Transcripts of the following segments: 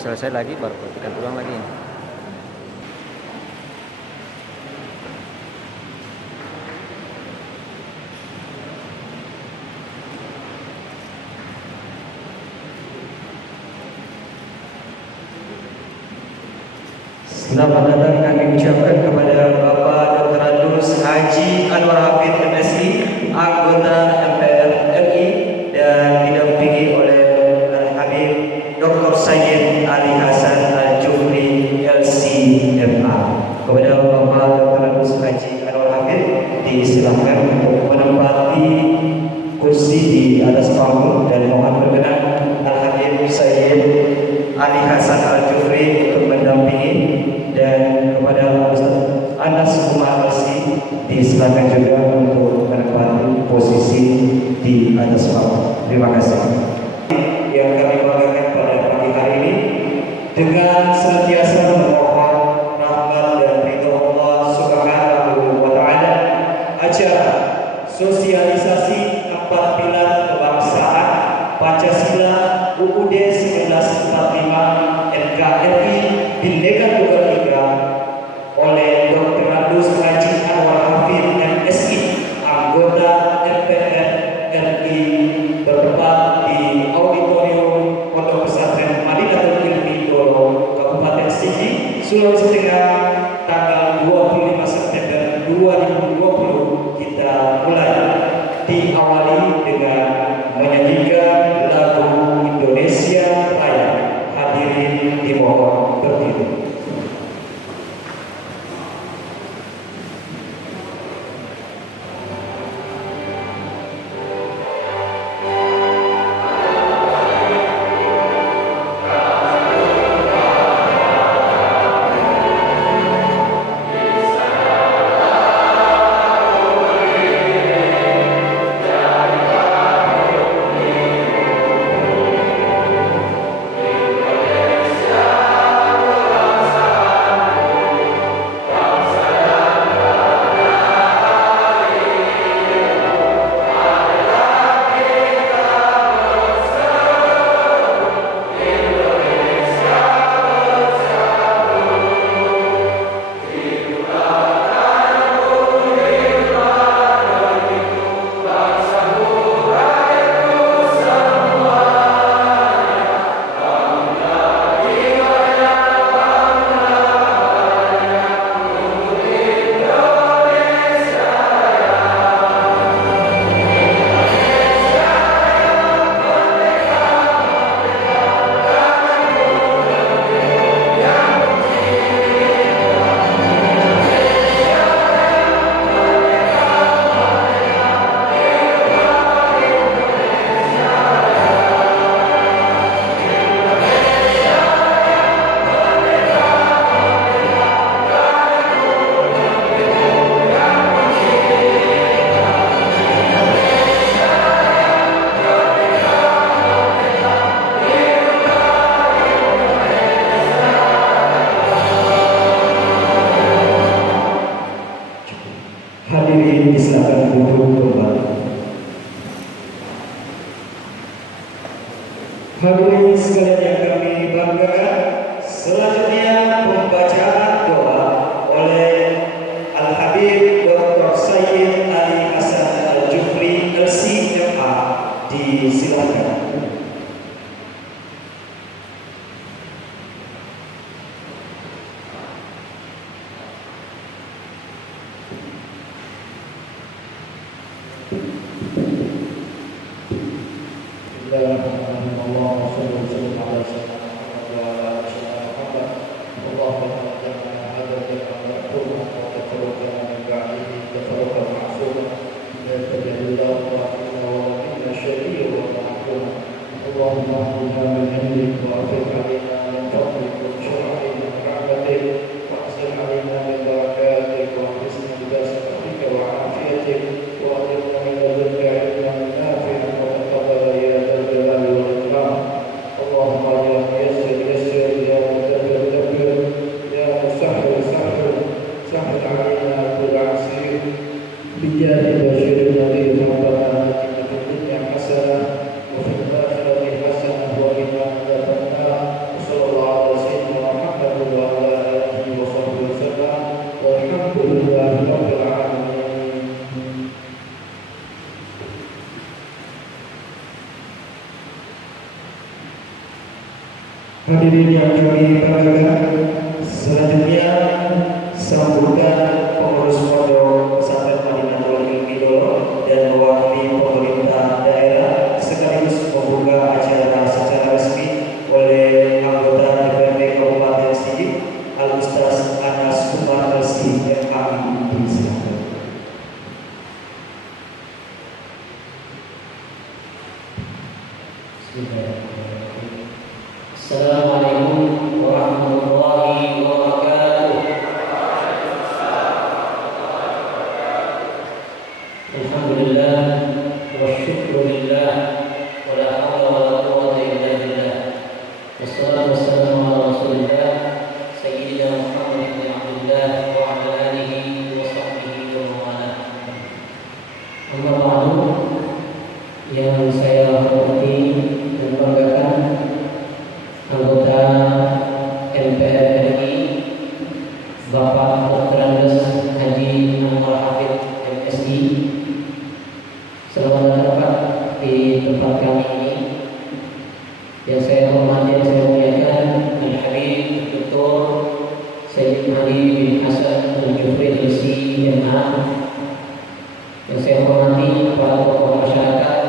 selesai lagi baru petikan tulang lagi. Selamat datang kami ucapkan kepada Bapak Dr. Adus Haji Anwar Hafid MSI, anggota MPR RI, dan didampingi oleh Habib Dr. Sayyid Ali Hasan Al-Jufri LCMA. Kepada Bapak Dr. Adus Haji Anwar Hafid disilahkan untuk menempati kursi di atas panggung dan mohon berkenan Al-Habib Sayyid Ali Hasan Al-Jufri untuk mendampingi, dan kepada Ustaz Anas Umar Alsi disilakan juga untuk menempati posisi di atas panggung. Terima kasih. Yang kami banggakan pada pagi hari ini dengan senantiasa memohon rahmat dan ridho Allah Subhanahu wa taala, acara sosialisasi 4 pilar kebangsaan Pancasila UUD 1945 NKRI Bhinneka Tunggal Ika oleh Dr. Adus Haji Anwar Hafid MSI, anggota MPR RI, bertempat di Auditorium Pondok Pesantren Madinatul Ilmi Dolo, Kabupaten Sigi, Sulawesi Tengah, tanggal 25 September 2020. Kita mulai, diawali dengan menyanyikan lagu Indonesia Raya. Hadirin dimohon berdiri. Hadirin disilakan duduk kembali. Hadirin sekalian yang kami banggakan, selanjutnya pembacaan doa oleh Al-Habib Dr. Sayyid Ali Hasan Al-Jufri LCMA. Disilakan. وفي الآخرة حسنة وقنا عذاب النار. وصلى الله Alhamdulillahi Rabbil Alamin. Hadirin yang kami banggakan, selanjutnya sambutan pengurus pondok pesantren Madinatul Ilmi Dolo dan mewakili pemerintah daerah sekaligus membuka acara secara resmi oleh anggota DPRD Kabupaten Sigit Al Ustaz Anas Umar Nasi MAI. Assalamualaikum warahmatullahi wabarakatuh. Alhamdulillah wa syukrulillah wa la hawla wa la quwwata illa billah. Wassalatu wassalamu ala Rasulillah Sayyidina Muhammad ibn Abdullah wa ala alihi wa sahbihi wa mawalah. Amma ba'du, yang saya hormati dan banggakan anggota MPR RI Bapak Dr. Andes Haji Anwar Hafid MSI, selamat datang Pak di tempat kami ini. Yang saya hormati dan saya muliakan Al Habib Dr. Sayyid Ali bin Hasan Al Jufri LC MA. Yang saya hormati para tokoh masyarakat,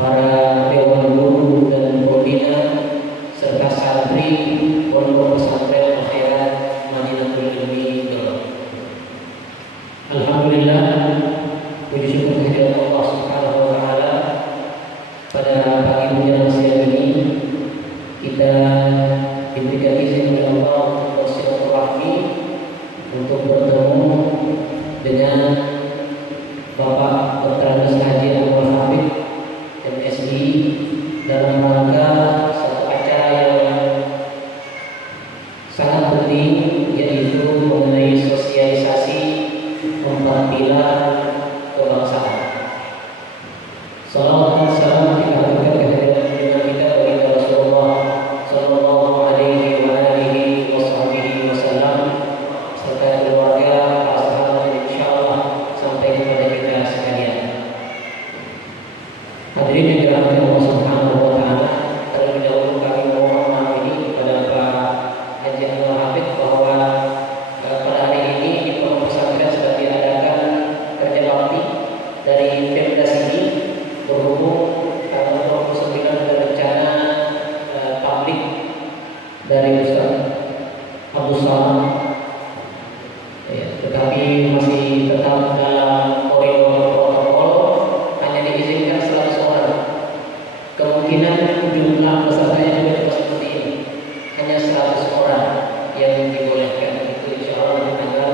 para dewan guru dan pembina serta santri pondok pesantren Akhirat Madinatul Ilmi Dolo. Alhamdulillah, puji syukur kehadirat Allah Subhanahu wa taala, pada pagi menjelang siang ini kita diberikan izin oleh Allah untuk bersilaturahmi, untuk bertemu dengan Bapak Dr. Andes Haji Anwar Hafid MSI dalam rangka satu acara yang sangat penting, yaitu mengenai sosialisasi 4 pilar kebangsaan. Salawat dan salam kita haturkan kehadiran junjungan kita baginda Rasulullah sallallahu alaihi wa alihi wasallam serta keluarga, para sahabat, insyaallah sampai kepada kita sekalian. Hadirin yang dirahmati Allah Subhanahu wa taala, terlebih dahulu kami mohon maaf ini kepada Pak Haji Anwar Hafid bahwa pada hari ini di pondok pesantren sedang diadakan kerja bakti dari Pemda sini berhubung tanggal 29 ada rencana publik dari Ustaz Abdul Salam, ya, tetapi masih tetap dalam koridor protokol, hanya diizinkan 100 orang. Kemungkinan jumlah pesertanya juga tetap seperti ini, hanya 100 orang yang dibolehkan. Itu insya Allah di tanggal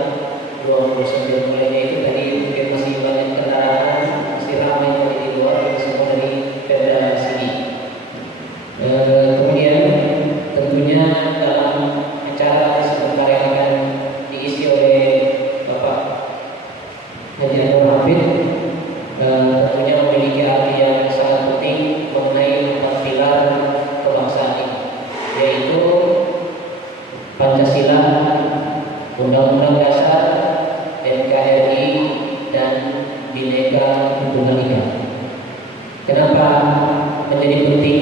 29 mulainya itu tadi mungkin masih banyak kendaraan, masih ramai dari di luar, itu semua dari Pemda sini. Kemudian tentunya dalam acara sebentar yang akan diisi oleh Bapak Haji Anwar Hafid, tentunya memiliki arti yang sangat penting mengenai 4 pilar kebangsaan ini, yaitu Pancasila, Undang-Undang Dasar, NKRI, dan Bhinneka Tunggal Ika. Kenapa menjadi penting?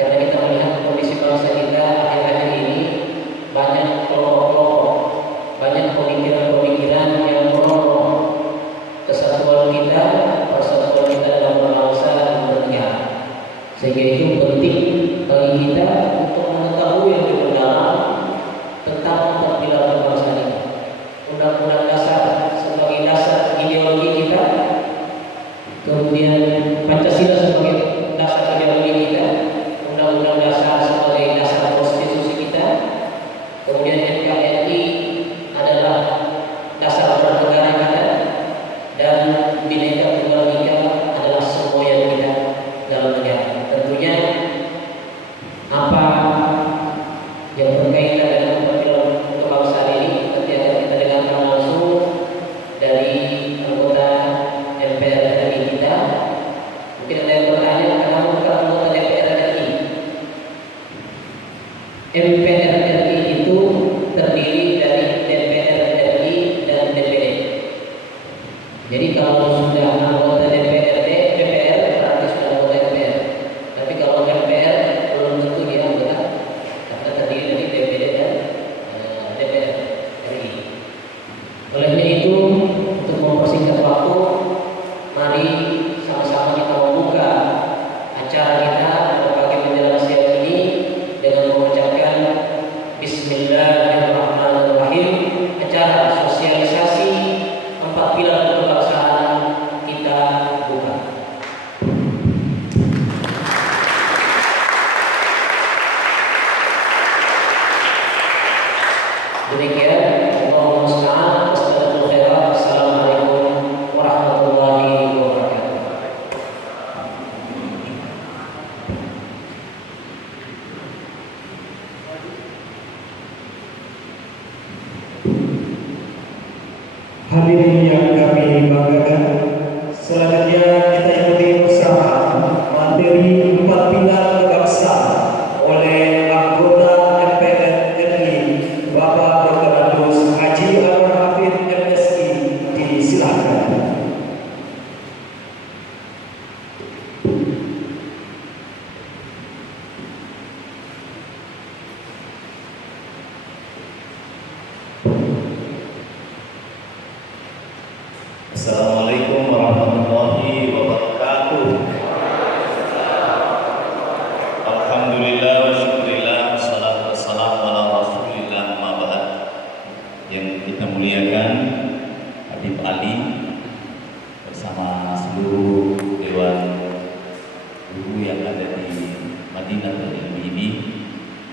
Karena kita melihat kondisi bangsa kita akhir-akhir ini banyak kelompok-kelompok, banyak pemikiran-pemikiran yang merongrong kesatuan kita, persatuan kita dalam berbangsa dan bernegara. Sehingga itu penting bagi kita untuk mengetahui yang lebih mendalam tentang 4 pilar kebangsaan ini. Undang-Undang Dasar sebagai dasar ideologi kita, kemudian Pancasila sebagai Hadirin yang kami banggakan, selanjutnya kita ikuti bersama materi 4 pilar kebangsaan oleh anggota MPR RI Bapak Dr. Agus Haji Anwar Hafid MSI. Disilakan. Assalamualaikum warahmatullahi wabarakatuh. Alhamdulillah wa syukurillah, wassalatu wassalamu ala rasulillah, amma ba'd. Yang kita muliakan Habib Ali bersama seluruh dewan guru yang ada di Madinah Ilmi ini,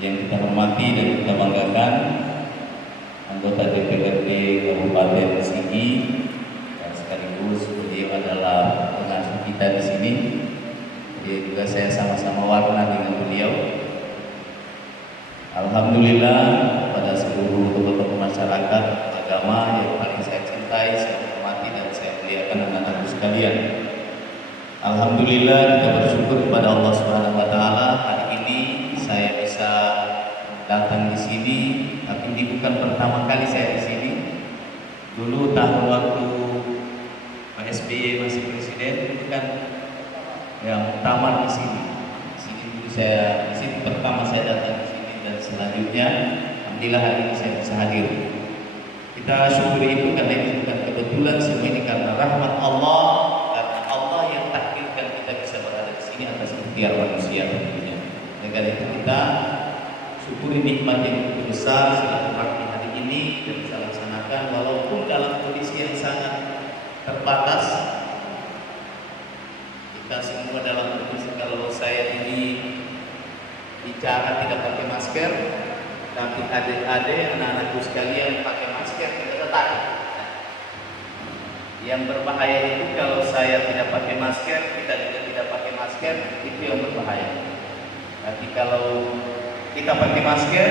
yang kita hormati dan kita banggakan anggota DPRD Kabupaten Sigi, sekaligus beliau adalah pengasuh kita di sini. Dia juga saya sama-sama warna dengan beliau. Alhamdulillah pada seluruh tokoh-tokoh masyarakat agama yang paling saya cintai, saya hormati dan saya muliakan anak-anakku sekalian. Alhamdulillah kita bersyukur kepada Allah Subhanahu wa taala, hari ini saya bisa datang di sini, tapi ini bukan pertama kali saya di sini. Dulu tahun waktu Pak SBY masih presiden, itu kan yang pertama di sini. Di sini dulu saya, di sini pertama saya datang di sini, dan selanjutnya alhamdulillah hari ini saya bisa hadir. Kita syukuri itu karena ini bukan kebetulan, semua ini karena rahmat Allah, karena Allah yang takdirkan kita bisa berada di sini atas ikhtiar manusia tentunya. Dan karena itu kita syukuri nikmat yang begitu besar silaturahmi hari ini dan bisa laksanakan walaupun dalam kondisi yang sangat terbatas. Kita semua dalam kondisi, kalau saya ini bicara tidak pakai masker, tapi adik-adik anak-anakku sekalian pakai masker, kita takut. Yang berbahaya itu kalau saya tidak pakai masker, kita juga tidak pakai masker, itu yang berbahaya. Tapi kalau kita pakai masker,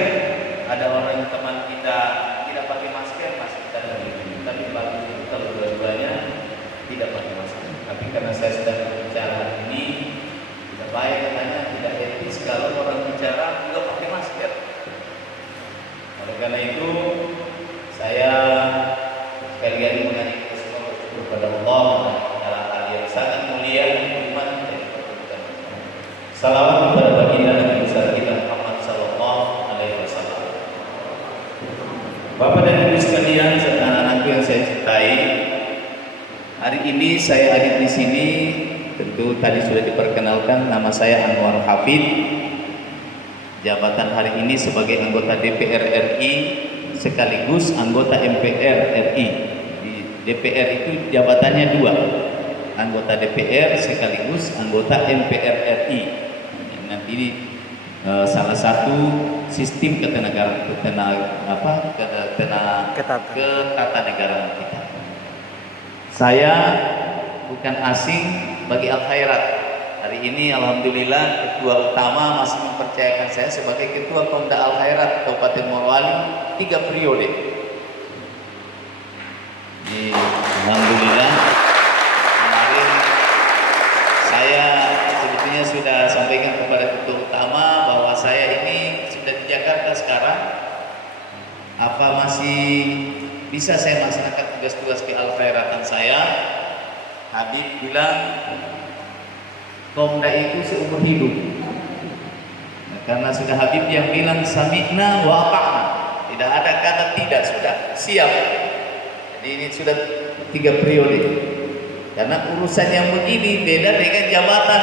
ada orang teman kita tidak pakai masker, masih kita terlindungi. Tapi bagi kita berdua-duanya tidak pakai masker. Tapi karena saya sedang berbicara hari ini, tidak baik katanya, tidak etis kalau orang bicara juga pakai masker. Oleh karena itu, saya sekali lagi mengajak kita semua bersyukur kepada Allah dalam hal yang sangat mulia iman dan keperluan. Salawat kepada baginda Nabi besar kita Muhammad sallallahu alaihi wasallam. Bapak dan Ibu sekalian serta anak-anakku yang saya cintai, hari ini saya hadir di sini. Tentu tadi sudah diperkenalkan, nama saya Anwar Hafid. Jabatan hari ini sebagai anggota DPR RI sekaligus anggota MPR RI. Di DPR itu jabatannya dua, anggota DPR sekaligus anggota MPR RI. Nanti ini salah satu sistem ketatanegaraan kita. Saya bukan asing bagi Al Khairat. Hari ini alhamdulillah ketua utama masih mempercayakan saya sebagai ketua Komda Al Khairat Kabupaten Morowali 3 periode. Alhamdulillah kemarin saya sebetulnya sudah sampaikan kepada ketua utama bahwa saya ini sudah di Jakarta sekarang, apa masih bisa saya melaksanakan tugas-tugas ke Al Khairatan saya. Habib bilang Komda itu seumur hidup. Nah, karena sudah Habib yang bilang sami'na wa ata'na, tidak ada kata tidak, sudah siap. Jadi ini sudah 3 periode. Karena urusan yang begini beda dengan jabatan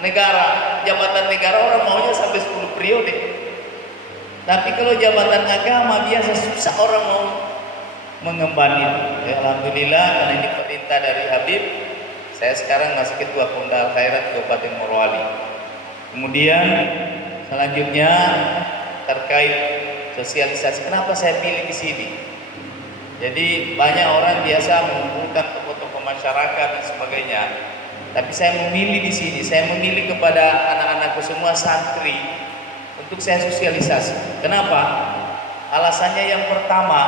negara. Jabatan negara orang maunya sampai 10 periode. Tapi kalau jabatan agama biasa susah orang mau mengembannya. Ya, alhamdulillah karena ini perintah dari Habib, saya sekarang masih ketua Komda Al Khairat Kabupaten Morowali. Kemudian selanjutnya terkait sosialisasi, kenapa saya pilih di sini? Jadi banyak orang biasa mengumpulkan tokoh-tokoh masyarakat dan sebagainya, tapi saya memilih di sini. Saya memilih kepada anak-anakku semua santri untuk saya sosialisasi. Kenapa? Alasannya yang pertama,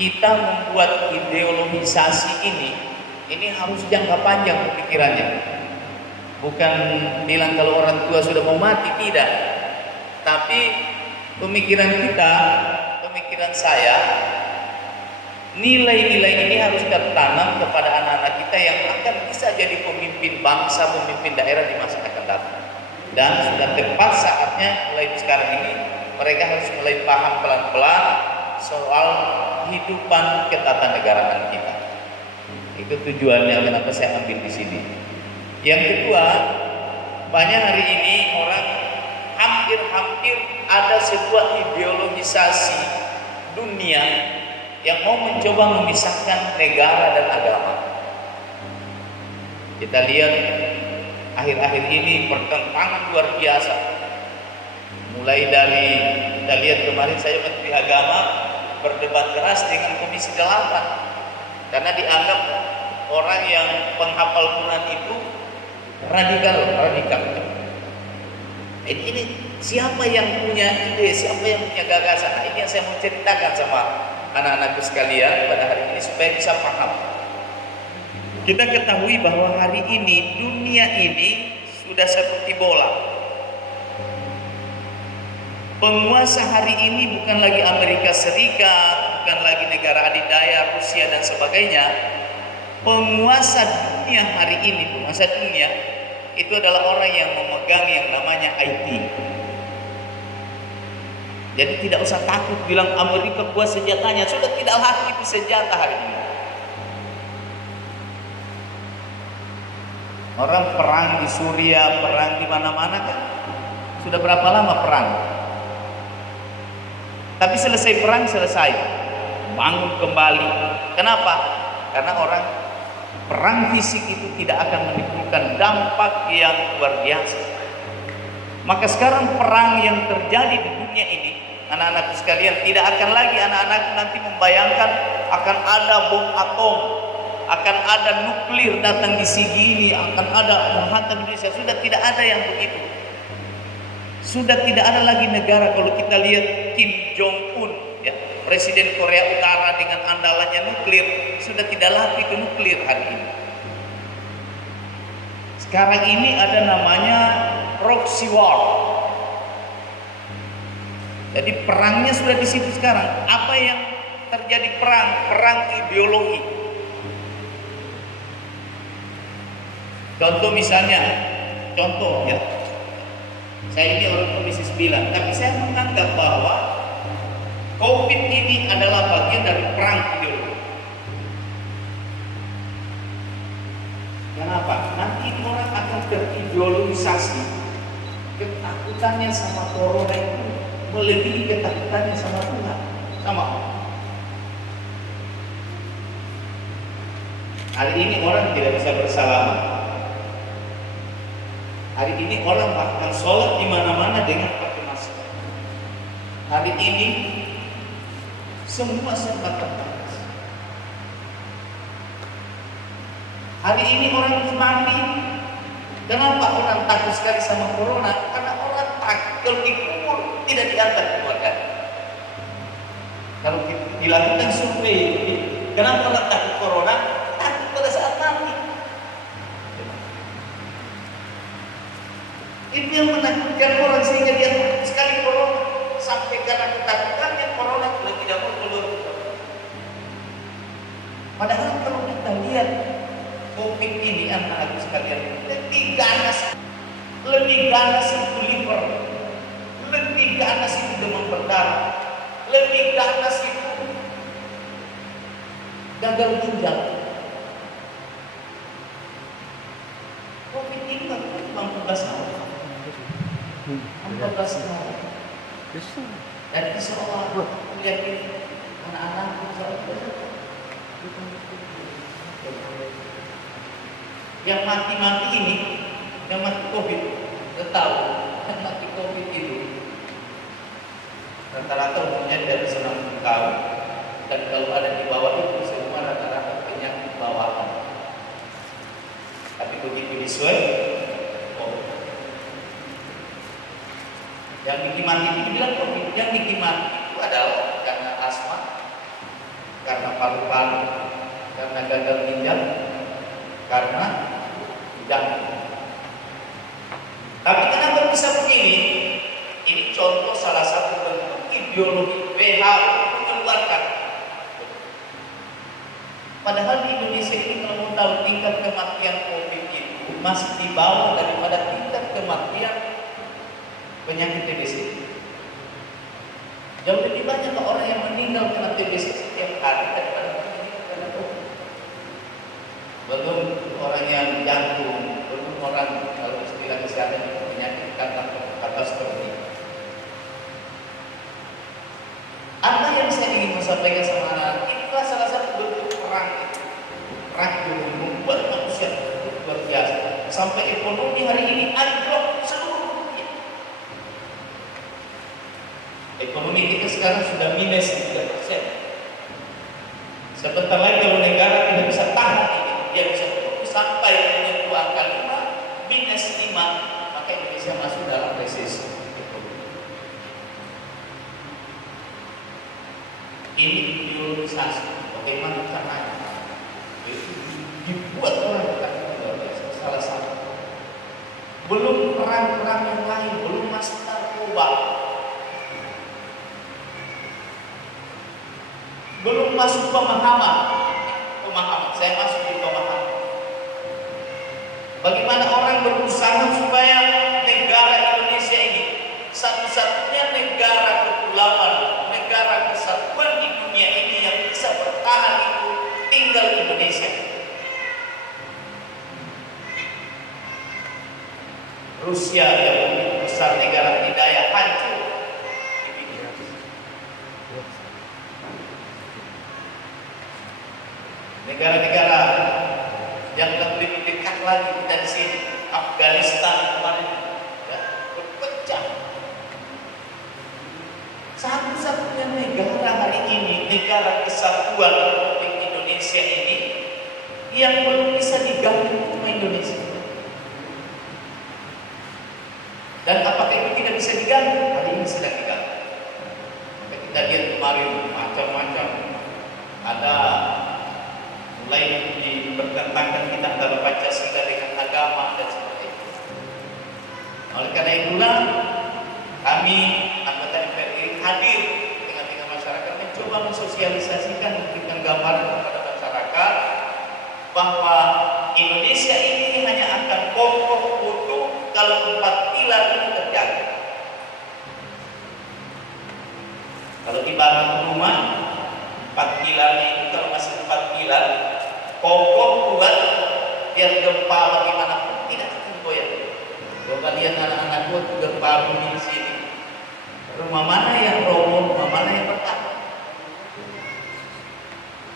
kita membuat ideologisasi ini harus jangka panjang pemikirannya. Bukan bilang kalau orang tua sudah mau mati, tidak. Tapi pemikiran kita, pemikiran saya, nilai-nilai ini harus tertanam kepada anak-anak kita yang akan bisa jadi pemimpin bangsa, pemimpin daerah di masa akan datang. Dan sudah tepat saatnya mulai sekarang ini mereka harus mulai paham pelan-pelan soal kehidupan ketatanegaraan kita. Itu tujuannya kenapa saya ambil di sini. Yang kedua, banyak hari ini orang hampir ada sebuah ideologisasi dunia yang mau mencoba memisahkan negara dan agama. Kita lihat akhir-akhir ini pertentangan luar biasa. Mulai dari kita lihat kemarin saya Menteri Agama berdebat keras dengan Komisi 8 karena dianggap orang yang penghafal Quran itu radikal. Ini siapa yang punya ide, siapa yang punya gagasan? Nah, ini yang saya mau ceritakan sama anak-anakku sekalian pada hari ini supaya bisa paham. Kita ketahui bahwa hari ini dunia ini sudah seperti bola. Penguasa hari ini bukan lagi Amerika Serikat, bukan lagi negara adidaya Rusia dan sebagainya. Penguasa dunia hari ini, penguasa dunia itu adalah orang yang memegang yang namanya IT. Jadi tidak usah takut bilang Amerika kuat senjatanya, sudah tidak lagi itu senjata hari ini. Orang perang di Suriah, perang di mana-mana kan sudah berapa lama perang? Tapi selesai perang selesai, bangun kembali. Kenapa? Karena orang perang fisik itu tidak akan menimbulkan dampak yang luar biasa. Maka sekarang perang yang terjadi di dunia ini, anak-anak sekalian, tidak akan lagi anak-anak nanti membayangkan akan ada bom atom, akan ada nuklir datang di sigi ini, akan ada menghantam Indonesia. Sudah tidak ada yang begitu. Sudah tidak ada lagi negara. Kalau kita lihat Kim Jong Un, ya, Presiden Korea Utara dengan andalannya nuklir, sudah tidak lagi ke nuklir hari ini. Sekarang ini ada namanya proxy war. Jadi perangnya sudah di situ sekarang. Apa yang terjadi perang? Perang ideologi. Contoh misalnya, contoh ya. Saya ini orang Komisi 9, tapi saya menganggap bahwa COVID ini adalah bagian dari perang ideologi. Kenapa? Nanti orang akan terideologisasi. Ketakutannya sama corona itu melebihi ketakutannya sama Tuhan. Sama. Hari ini orang tidak bisa bersalaman. Hari ini orang bahkan sholat di mana-mana dengan pakai masker. Hari ini semua serba terbatas. Hari ini orang mati. Kenapa orang takut sekali sama corona? Karena orang takut kalau dikubur tidak diantar keluarga. Kalau dilakukan survei, kenapa orang takut corona? Takut pada saat mati. Itu yang menakutkan orang sehingga dia takut sekali corona, sampai karena ketakutannya corona sudah tidak mau keluar. Padahal kalau kita lihat COVID ini anak-anak sekalian lebih ganas itu liver, lebih ganas itu demam berdarah, lebih ganas itu gagal ginjal. COVID ini kan cuma 14 tahun. 14 tahun. Dan seolah yakin anak-anak yang mati-mati ini, yang mati COVID, kita tahu yang mati COVID itu rata-rata umurnya dari 90 tahun, dan kalau ada di bawah itu semua rata-rata penyakit bawaan. Tapi begitu disuai, yang bikin mati itu bilang COVID, yang bikin mati itu adalah karena asma, karena paru-paru, karena gagal ginjal, karena jantung. Tapi kenapa bisa begini? Ini contoh salah satu bentuk ideologi WHO mengeluarkan. Padahal di Indonesia ini kalau mau tahu tingkat kematian COVID itu masih di bawah daripada tingkat kematian penyakit TBC. Jauh lebih banyak orang yang meninggal karena TBC setiap hari daripada meninggal karena COVID. Belum orang yang jantung, belum orang kalau istilah kesehatan itu penyakit katastrofi. Apa yang saya ingin sampaikan sama anak, itulah salah satu bentuk perang itu. Perang itu membuat manusia luar biasa. Sampai ekonomi hari ini anjlok seluruh dunia. Ekonomi kita sekarang sudah minus 3%. Sebentar lagi kalau negara tidak bisa tahan ini, dia bisa turun sampai menyentuh angka 5, minus 5, maka Indonesia masuk dalam resesi. Ini ideologisasi, bagaimana caranya? Dibuat orang luar biasa, salah satu. Belum perang-perang yang lain, belum masuk narkoba, belum masuk pemahaman. Saya masuk di pemahaman. Bagaimana orang berusaha supaya negara Indonesia ini satu-satunya negara kepulauan, negara kesatuan di dunia ini yang bisa bertahan itu tinggal Indonesia. Rusia yang begitu besar negara didaya hancur. Negara-negara yang lebih dekat lagi dari sini, Afghanistan kemarin, ya, berpecah. Satu-satunya negara hari ini, negara kesatuan Republik Indonesia ini, yang belum bisa diganggu cuma Indonesia. Dan apakah itu tidak bisa diganggu? Hari ini sedang diganggu. Maka kita lihat kemarin macam-macam, ada mulai dipertentangkan kita antara Pancasila dengan agama dan sebagainya. Oleh karena itulah kami anggota MPRI hadir dengan masyarakat mencoba mensosialisasikan, memberikan gambaran kepada masyarakat bahwa Indonesia ini hanya akan kokoh utuh kalau 4 pilar ini terjaga. Kalau dibangun rumah, 4 pilar itu kalau masih 4 pilar kokoh kuat, biar gempa bagaimanapun tidak akan goyah. Coba lihat anak-anak buat gempa bumi di sini. Rumah mana yang roboh, rumah mana yang bertahan.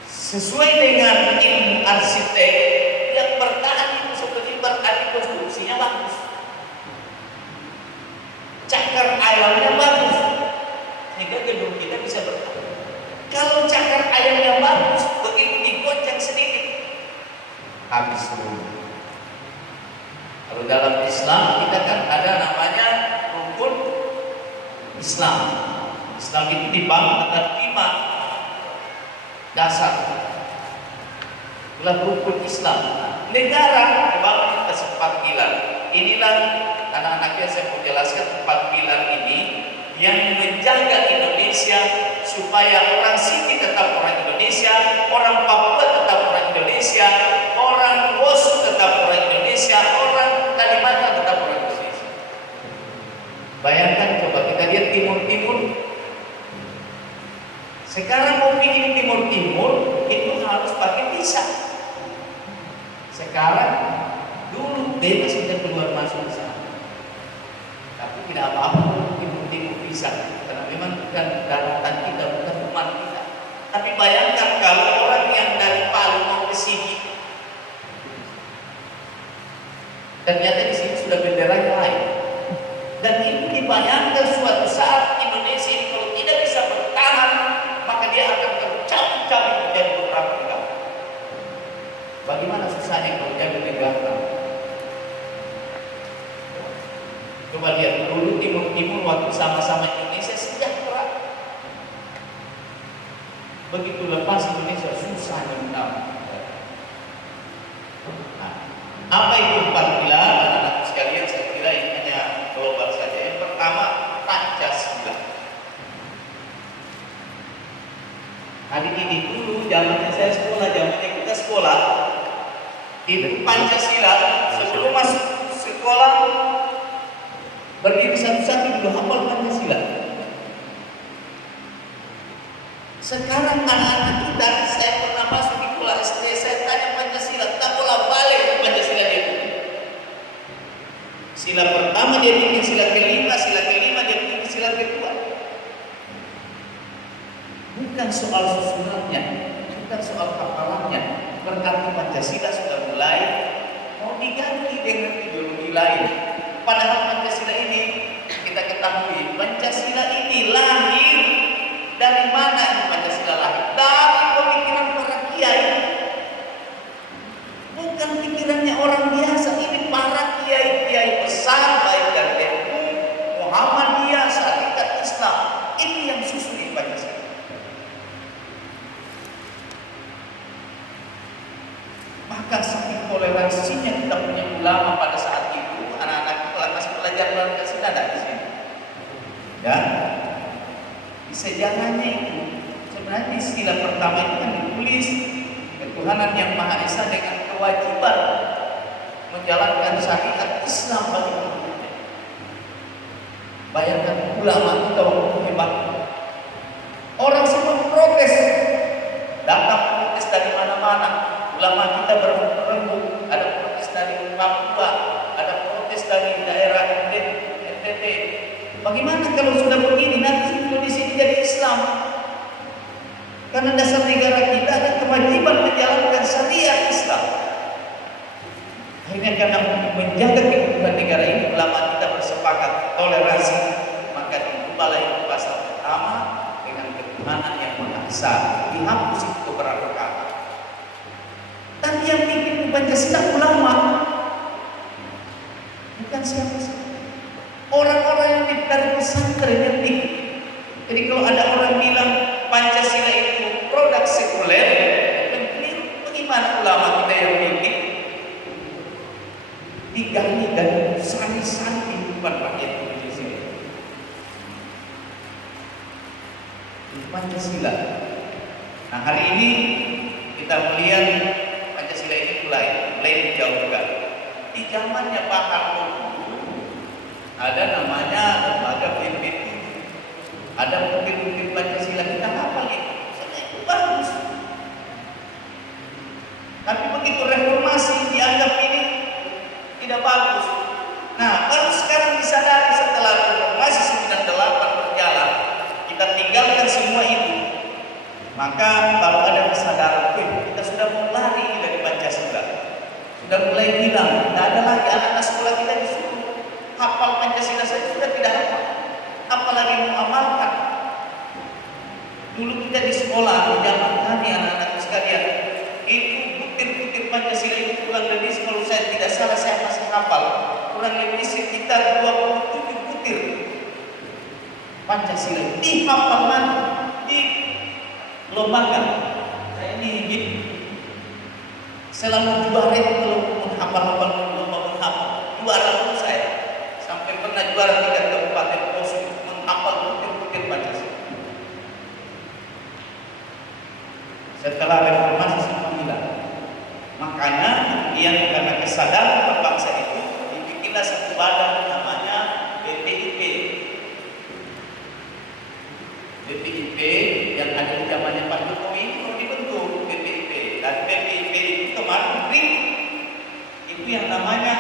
Sesuai dengan ilmu arsitek, yang bertahan itu seperti berarti konstruksinya bagus, cakar ayamnya bagus, sehingga gedung kita bisa bertahan. Kalau cakar ayamnya bagus, begitu digoncang sedikit, habis dulu. Kalau dalam Islam kita kan ada namanya rukun Islam. Islam itu dibangun atas 5 dasar. Itulah rukun Islam. Negara dibangun atas 4 pilar. Inilah anak-anaknya saya mau jelaskan 4 pilar ini yang menjaga Indonesia supaya orang Siti tetap orang Indonesia, orang Papua tetap orang Indonesia, orang Wosu tetap orang Indonesia, orang Kalimantan tetap orang Indonesia. Bayangkan coba kita lihat timur-timur. Sekarang mau bikin timur-timur itu harus pakai visa. Sekarang dulu bebas kita keluar masuk di sana. Tapi tidak apa-apa timur-timur bisa, karena memang bukan daratan kita, bukan umat kita. Tapi bayangkan kalau orang yang dari Palu mau ke sini, ternyata di sini sudah benderanya lain. Dan itu dibayangkan suatu saat Indonesia ini kalau tidak bisa bertahan, maka dia akan tercabik-cabik menjadi beberapa negara. Bagaimana susahnya kalau jadi negara? Coba lihat dulu timur-timur waktu sama-sama Indonesia sejahtera. begitu lepas Indonesia susah dikenal. Nah, apa itu 4 pilar? Anak-anak sekalian, saya kira ini hanya global saja. Yang pertama, Pancasila. Hari ini dulu zamannya saya sekolah, zamannya kita sekolah, itu Pancasila sebelum masuk sekolah berdiri satu-satu dulu hafal Pancasila. Sekarang anak-anak kita, saya pernah masuk di sekolah SD, saya tanya Pancasila, tak bola balik Pancasila dia. Sila pertama dia bikin sila kelima dia bikin sila kedua. Bukan soal susunannya, bukan soal hafalannya. Berarti Pancasila sudah mulai mau diganti dengan ideologi lain. Padahal Pancasila ini kita ketahui, Pancasila ini lahir dari mana ini Pancasila lahir? Dari pemikiran para kiai. Bukan pikirannya orang biasa, ini para kiai-kiai besar baik dari NU, Muhammadiyah, Syarikat Islam. Ini yang susuni Pancasila. Maka saking toleransinya kita punya ulama pada saat itu, anak-anak kita masih belajar Pancasila ada di sini. Ya, sejarahnya itu sebenarnya sila pertama itu kan ditulis ketuhanan yang Maha Esa dengan kewajiban menjalankan syariat Islam bagi umatnya. Bayangkan ulama kita waktu hebat. Orang semua protes, datang protes dari mana-mana. Ulama kita berembuk, ada protes dari Papua, ada protes dari daerah NTT. Bagaimana kalau sudah begini nanti Indonesia ini jadi Islam? Karena dasar negara kita ada kewajiban menjalankan syariat Islam. Akhirnya karena menjaga keutuhan negara ini, ulama kita bersepakat toleransi, maka diubahlah itu pasal pertama dengan ketuhanan yang Maha Esa, dihapus itu beberapa kali. Tapi yang bikin Pancasila ulama, bukan siapa-siapa. Orang-orang yang dari pesantren yang bikin. Jadi kalau ada orang bilang Pancasila itu produk sekuler, bagaimana ulama kita yang bikin? Digali dan sani-sani kehidupan rakyat Indonesia. Pancasila. Nah hari ini kita melihat Pancasila ini mulai dijauhkan. Di zamannya Pak Harto ada namanya lembaga PP7. Ada bukit-bukit Pancasila kita hafal itu. Sebenarnya itu bagus. Tapi begitu reformasi dianggap ini tidak bagus. Nah, baru sekarang disadari setelah reformasi 98 berjalan, kita tinggalkan semua itu. Maka baru ada kesadaran, kita sudah mau lari dari Pancasila. Sudah mulai hilang. Tidak ada lagi anak-anak sekolah kita disuruh hafal Pancasila saja sudah tidak hafal. Apalagi mau amalkan. Dulu kita di sekolah, di zaman kami anak-anak sekalian, itu butir-butir Pancasila itu kurang lebih, kalau saya tidak salah saya masih hafal, kurang lebih sekitar 27 butir Pancasila dihafalkan di lombakan. Saya ini selalu juara kalau menghafal lomba menghafal. Juara pun saya sampai pernah juara tingkat kabupaten Poso menghafal butir-butir Pancasila. Setelah reformasi semua hilang. Makanya yang karena kesadaran bangsa itu dibikinlah satu badan namanya BPIP. BPIP yang ada di zamannya Pak Jokowi itu dibentuk BPIP. Dan BPIP itu kemarin itu yang namanya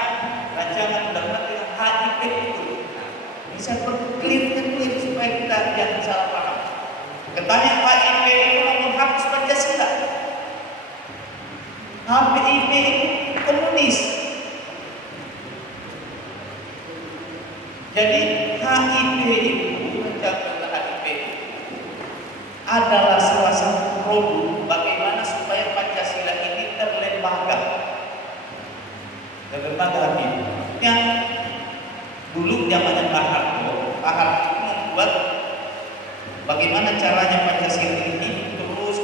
rancangan undang-undang dengan HIP itu. Nah, bisa berkelirkan supaya kita jangan salah paham. Katanya HIP itu mau menghapus Pancasila. HIP itu komunis. Jadi HIP itu rancangan HIP adalah salah satu produk bagaimana supaya Pancasila ini terlembaga. Terlembaga ini. Yang dulu zamannya Pak Harto itu membuat bagaimana caranya Pancasila ini terus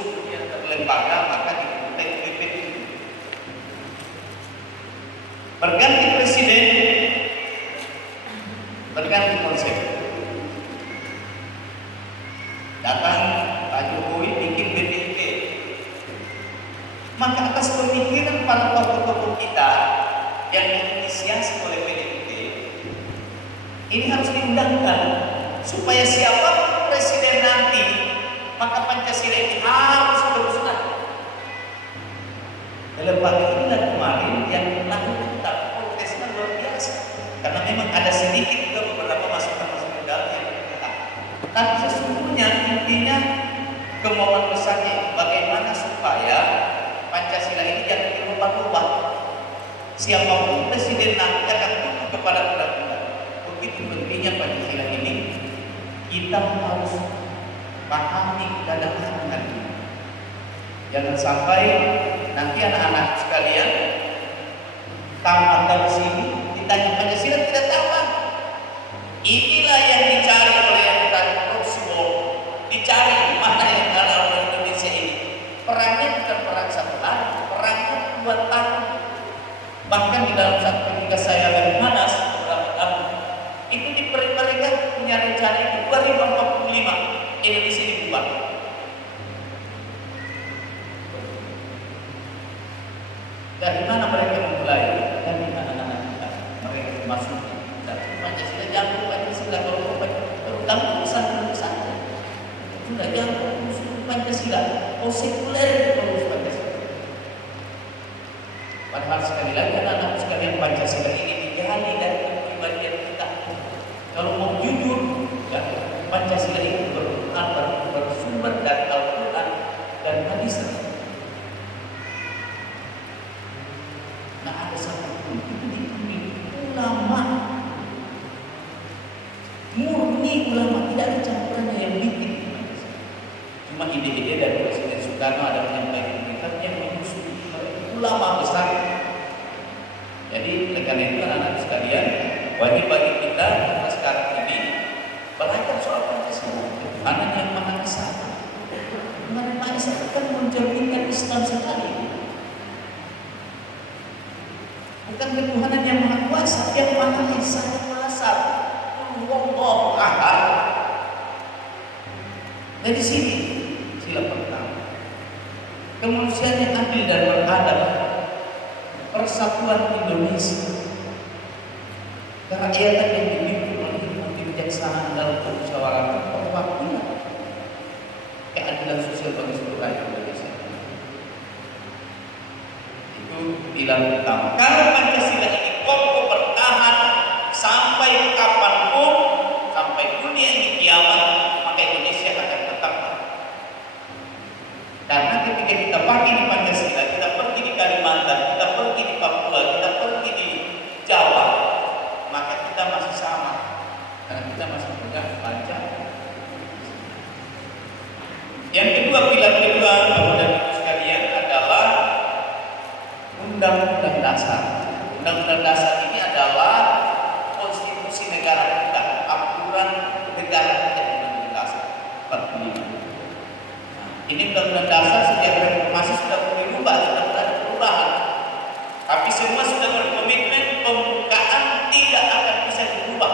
lembaga, maka dibentuk PPT. Berganti presiden, berganti konsep. Datang Pak Jokowi bikin BPIP. Maka atas pemikiran para tokoh-tokoh kita yang diinisiasi oleh PDIP, ini harus diundangkan supaya siapapun presiden nanti, maka Pancasila ini harus teruskan. Lembaga inilah kemarin yang melakukan protesnya luar biasa, karena memang ada sedikit juga beberapa masukan-masukan dalam yang kita. Tapi sesungguhnya intinya kemauan besarnya bagaimana supaya Pancasila ini jangan dirubah-rubah. Siapapun presiden nanti akan tunduk kepada undang-undang. Begitu pentingnya Pancasila ini, kita harus pahami keadaan. Jangan sampai nanti anak-anak sekalian tamat dari sini ditanya Pancasila tidak tahu. Inilah yang dicari oleh yang tadi Roosevelt, dicari mana yang ada orang Indonesia ini. Perangnya bukan perang satu hari, perangnya 2 tahun. Bahkan di dalam satu ketika saya dari Manas beberapa tahun itu mereka punya rencana itu 2045 Indonesia dibuat. Dari mana mereka memulai? Dari anak-anak kita. Mereka masuk dari Pancasila, jangan Pancasila kalau pesan sudah jangan usul Pancasila, sekuler terus Pancasila. Padahal sekali lagi anak-anak sekalian, Pancasila ini digali dari kepribadian kita. Kalau mau jujur, ya, Pancasila itu bersumber dari Al-Quran dan hadis. Nah, ada satu ulama, murni ulama, tidak ada campurannya yang bikin. Cuma ide-ide dari Presiden Soekarno ada menyampaikan mereka yang menyusun ulama besar. Jadi karena itu anak-anak sekalian, wajib bagi kita sekarang ini belajar soal Pancasila, Tuhan yang Maha Esa. Tuhan Maha Esa bukan mencerminkan Islam sekali. Bukan ketuhanan yang Maha Kuasa, yang Maha Esa, yang Maha Satu. Wallahu Ahad. Dari sini sila pertama, kemanusiaan yang adil dan beradab, persatuan Indonesia, kerakyatan yang dipimpin oleh kebijaksanaan dalam permusyawaratan, perwakilan, keadilan sosial bagi seluruh rakyat Indonesia. Itu pilar utama. Kalau Pancasila ini kokoh bertahan sampai kapanpun, sampai dunia ini kiamat, maka Indonesia akan tetap. Karena ketika kita pakai di Pancasila, kita pergi di Kalimantan, kita pergi di Papua, kita pergi di Jawa, maka kita masih sama, karena kita masih pegang Pancasila. Yang kedua, pilar kedua, Bapak-Bapak sekalian, adalah Undang-Undang Dasar. Undang-Undang Dasar ini adalah konstitusi negara kita, aturan negara kita, Undang-Undang Dasar 45. Ini Undang-Undang Dasar setiap reformasi sudah berubah, sudah ada perubahan. Tapi semua sudah berkomitmen pembukaan tidak akan bisa dirubah.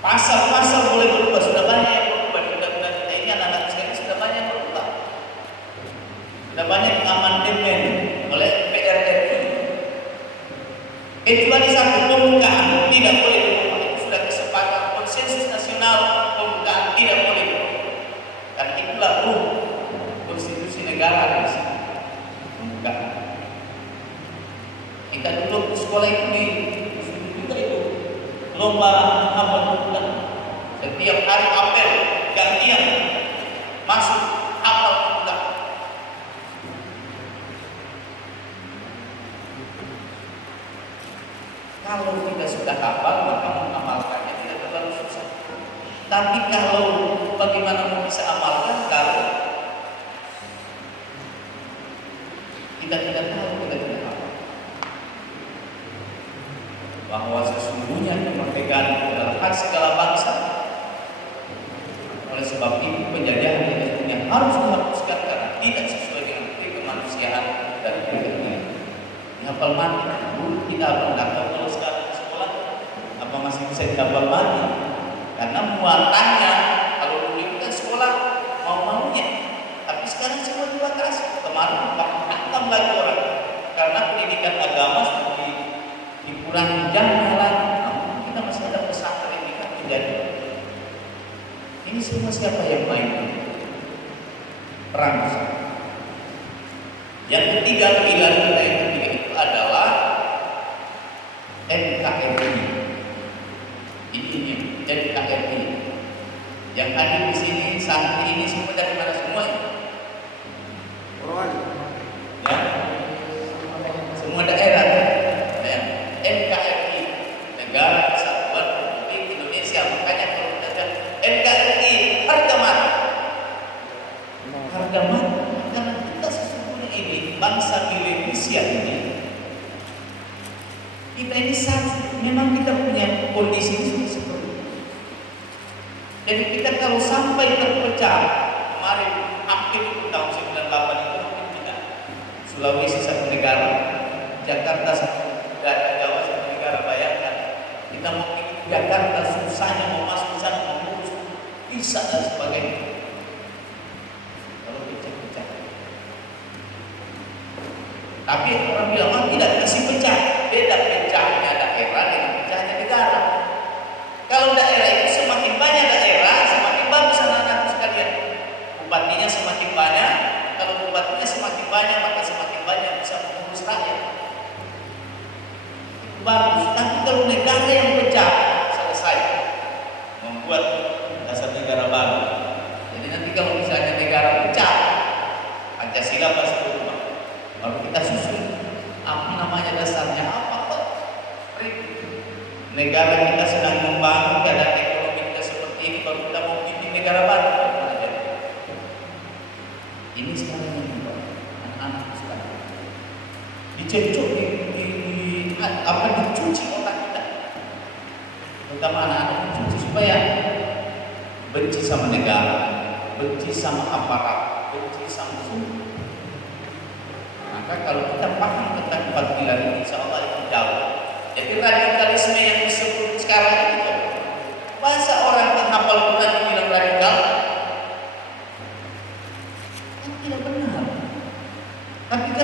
Pasal-pasal boleh berubah, sudah banyak yang berubah di undang-undang kita ini. Anak-anak sekalian sudah banyak yang berubah. Sudah banyak amandemen oleh PRRI. Kecuali satu, pembukaan tidak boleh dirubah. Itu sudah kesepakatan konsensus nasional, pembukaan tidak boleh dirubah. Dan itulah konstitusi negara di sini. Pembukaan. Kita dulu di sekolah itu di juga itu lomba hafal Quran. Setiap hari apel gantian masuk hafal Quran. Kalau kita sudah hafal, maka mengamalkannya tidak terlalu susah. Tapi kalau bagaimana mau bisa amalkan kalau kita tidak tahu, kita tidak hafal, bahwa sesungguhnya kemerdekaan adalah hak segala bangsa. Oleh sebab itu penjajahan harus dihapuskan karena tidak sesuai dengan kemanusiaan dari negara. Dihafal mati, dulu kita hafal kalau sekarang di sekolah apa masih bisa dihafal mati? Karena muatannya kalau dulu kita sekolah mau-maunya, tapi sekarang semua dibatasi. Kemarin hantam lagi orang karena pendidikan agama seperti dikurangi jamnya lagi. Namun kita masih ada pesantren yang kita menjadi. Ini semua siapa yang main? Perang. Yang ketiga, pilar kita yang ketiga itu adalah NKRI. Ini NKRI. Yang hadir di sini santri ini semua dari mana semua? Ya, semua daerah. Ya. NKRI, Negara Kesatuan Republik Indonesia. Makanya kalau kita bilang NKRI, harga mati. Harga mati. Karena kita sesungguhnya ini bangsa Indonesia ini. Kita ini memang kita punya kondisi seperti itu. Jadi kita kalau sampai terpecah, kemarin hampir tahun 98 itu hampir tidak. Sulawesi satu negara, Jakarta satu negara, Jawa satu negara. Bayangkan kita mau pergi ke Jakarta susahnya mau masuk sana, mau ngurus visa dan sebagainya. Kalau pecah-pecah. Tapi orang bilang tidak kasih pecah. Beda pecahnya daerah dengan pecahnya negara. Kalau daerah itu semakin banyak daerah, semakin bagus anak-anakku sekalian. Bupatinya semakin banyak, kalau bupatinya semakin banyak, maka semakin banyak bisa mengurus rakyat. Itu bagus. Tapi kalau negara yang pecah, selesai. Membuat dasar negara baru. Jadi nanti kalau misalnya negara pecah, Pancasila pasti berubah. Baru kita susun apa namanya dasarnya apa kok? Negara kita sedang membangun keadaan ekonomi kita seperti ini, baru kita mau bikin negara baru. Ini sekarang yang membuat anak-anak sekarang dicencuk dicuci otak kita, terutama anak-anak dicuci supaya benci sama negara, benci sama aparat, benci sama semua. Maka kalau kita paham tentang 4 pilar ini, insya Allah itu jauh. Jadi radikalisme yang